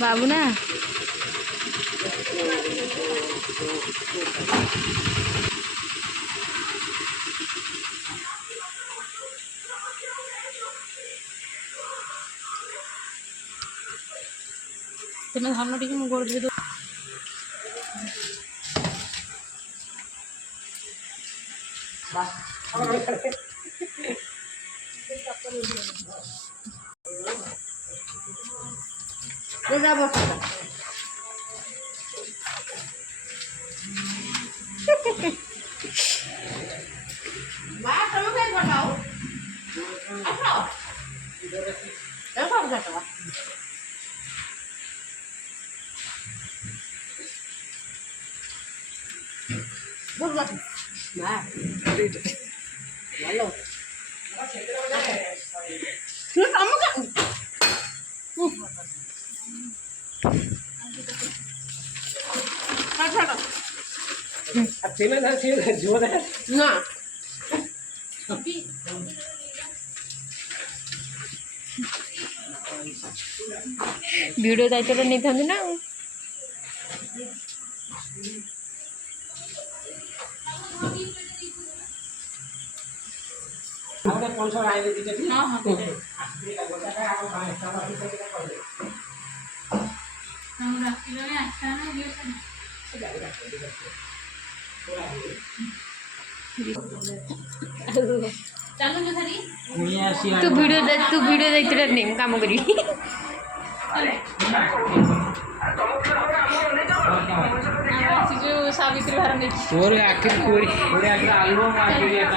बाबू ना तुम्हें धान टी गोड़ दे दो वीडियो दायित्व नहीं था ना तू वीडियो देखते नहीं काम करी जो सावित्री भार नहीं और आखिर पूरी पूरे आखिर एल्बम आखिर या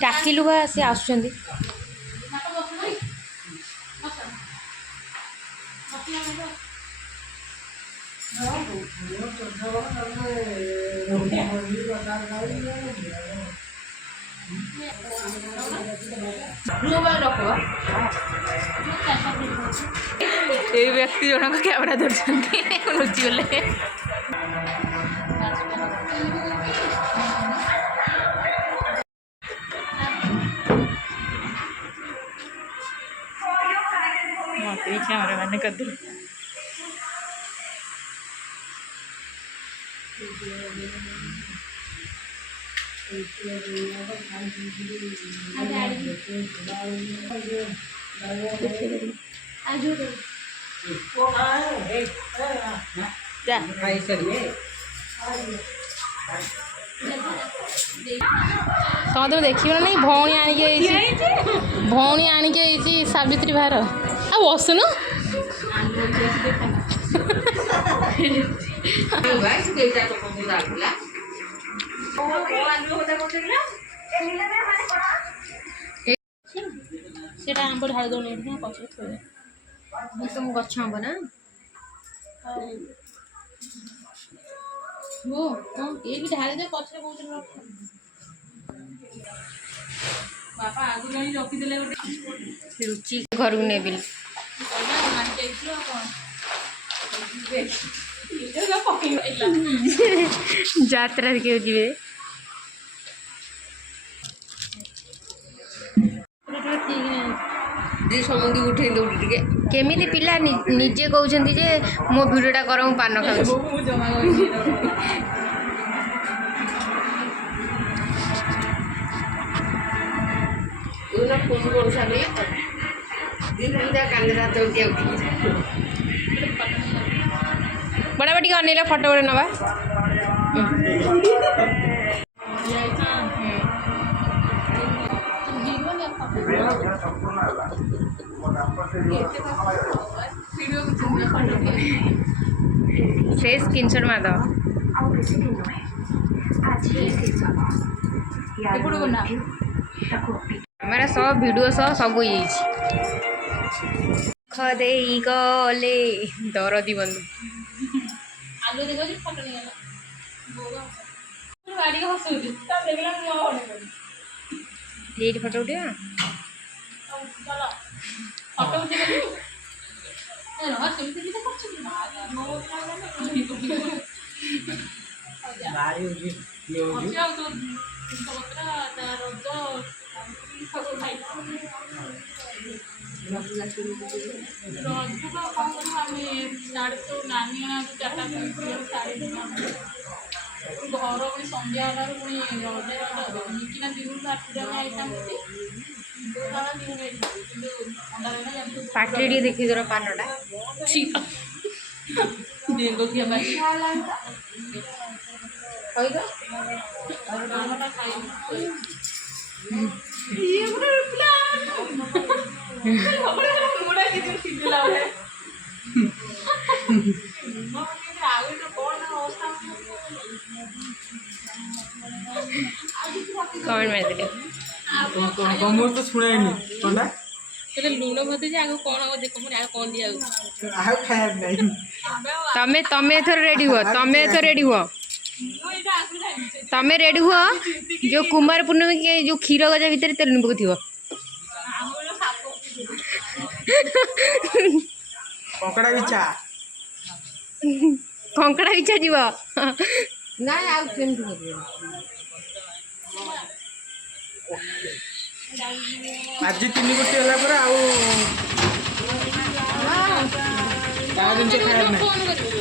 डाकिलु बा से आसुचंदी ये व्यक्ति जनक कैमरा धरछंती लुचि गले कैमरा मैंने कर दिया तो देखिए ना नहीं भौणी आनिके सावित्री भार आ बसन सेटा आंब ढाल दो नहीं पछे थोड़े तुम गछ आंब ना वो ये भी ढाल दे पछे बहुत रख बापा आगु जणी रखी देले गोटे रुचि घर को ने बिल यात्रा के जीवे समूह उठे दौड़ी केमिति पिला निजे कहउछंती जे मो वीडियोटा कर पान खाऊ बड़ा बड़ी अनेला फोटो गोटे नवा से स्क्रीनशॉट मार दो मेरा सब वीडियो सब ये खदे गले दरदी बंधु आलू देखो जी फोटो नहीं गला गाड़ी हसुजी ता देखला न होने ये फोटो उठिया चलो फोटो उठे ବାହାରି ହଉଛି ଇଏ ହଉଛି ଘର ପୁଣି ସନ୍ଧ୍ୟା ହେଲା ପୁଣି ନିକିନା ଦିନକୁ ଆସିଲେ ଯାଇଥାନ୍ତି ପାଟିରେ ଟିକେ ଦେଖିଦେର ପାନଟା ବେଙ୍ଗ ଖିଆ ପାଇଁ କହିଦ कमेंट में दे कमर तो सुनाइनी कोनटा तेरे लूण मत जे आगो कोन हो देखो मुझे आगो कोन दिया आउ खाया नहीं तमे तमे थोर रेडी हुआ तमे थोर रेडी हुआ तमे रेडी हुआ जो कुमार पूर्णिमा के जो क्षीर गजा भीतर तेल नुबक थिवो कंकड़ा बिछा कंकड़ा बिछा जीव ना आउ केमती करबे आज 3 गोटी होला पर आउ ता दिन से खाया नहीं फोन करबो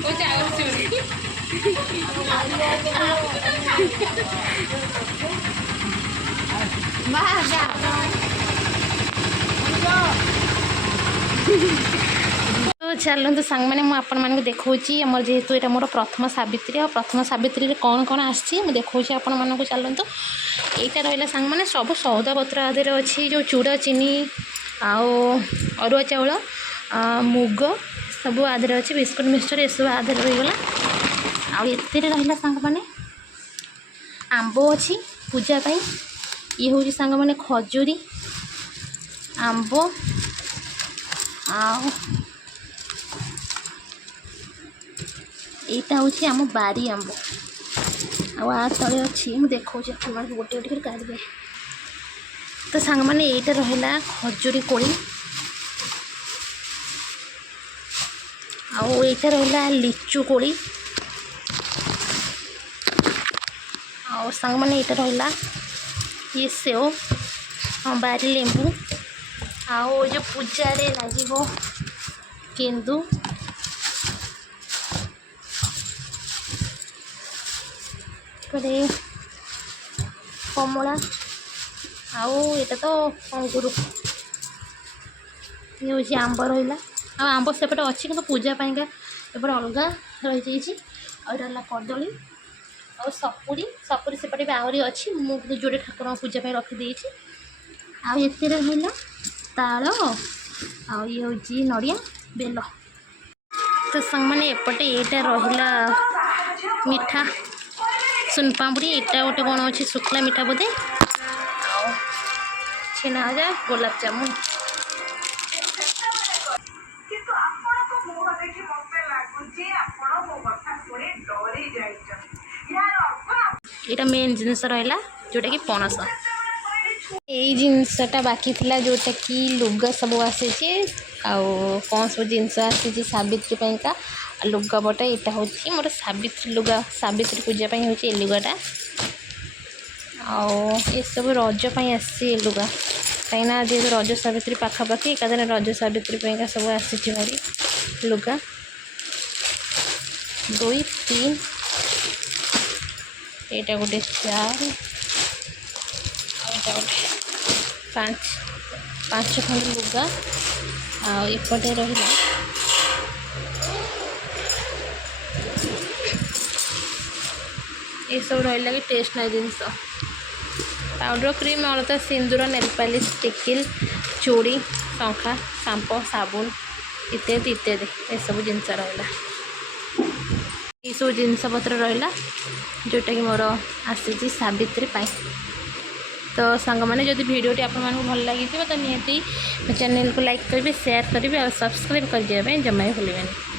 ओ चावल से तो चलते सांग मैंने मुझे देखी आम जेहेतु यहाँ मोर प्रथम सावित्री और प्रथम सावित्री में कौन कौन आसी देखा आपण मानक चलतु यहाँ रहा सांग मैंने सब सौदा पत्र आदि अच्छी जो चूड़ा चीनी अरुआ चाउल मुग सब आदि अच्छी बिस्कुट मिक्सचर ये सब आदि रहीगला आते रहा सांग मैंने आंब अच्छी पूजापाई ये हूँ सांग मैंने खजूरी आंब यहाँ हूँ आम बारी आंब आ तले अच्छी मुझे देखा गोटे गोटे काढ़े तो सांग मैंने यहाँ रहा खजूरी कोली आईटा रहा लिचु कोली सांग मैंने यहाँ रहा ये सेव बारी लेंबू आओ जो पूजा रे लगे केंदू कमला आउ तो अंगूर ये हूँ आंब रहा आंब सेपटे अच्छी कि पूजा पाइंका एपटे अलग रही जाइए कदली आ सपुरी सपुरी सेपटे भी आहरी अच्छी मुझे जोड़े ठाकुर पूजा रखिदे आते रहा ताल आ ये हूँ नड़िया बेल तो संग मैंने एपटे यहाँ रहा मिठा सुनपापुड़ी यहाँ गोटे कौन अच्छी शुक्ला मिठा बोधे छेना जा गोलाप जामुन यहाँ मेन जिनस रहा जोटा कि पणस यही जिनसटा बाकी थिला जोटा कि लुगा सब आसी कौन सब जिनस आसी सावित्री पाइंका लुगापटा यहाँ हूँ मोर सावित्री लुगा सावित्री पूजा हूँ ये लुगाटा ये सब रजपाई आसी लुगा कहीं जेहतु रज सावित्री पाखापाखि एकादे रज सावित्री पाइंका सब आसी भारी लुगा 2 3 यहाँ गोटे 4 गोटे 5 खंड लुगा आपटे रहा ये सब रहा कि टेस्ट ना जिनस पाउडर क्रीम अलता सिंदूर नेलपालिश टिकिल चूड़ी शंखा शांपो साबुन इत्यादि इत्यादि ये सब जिनस रहा ये सब जिनस पत्र रहा जोटा कि मोर आसी सावित्री पाई तो सांग मैंने जब वीडियोटी आप भल लगी तो निहाती चैनल को लाइक करेंगे शेयर करेंगे और सब्सक्राइब कर जमा भी भूलें।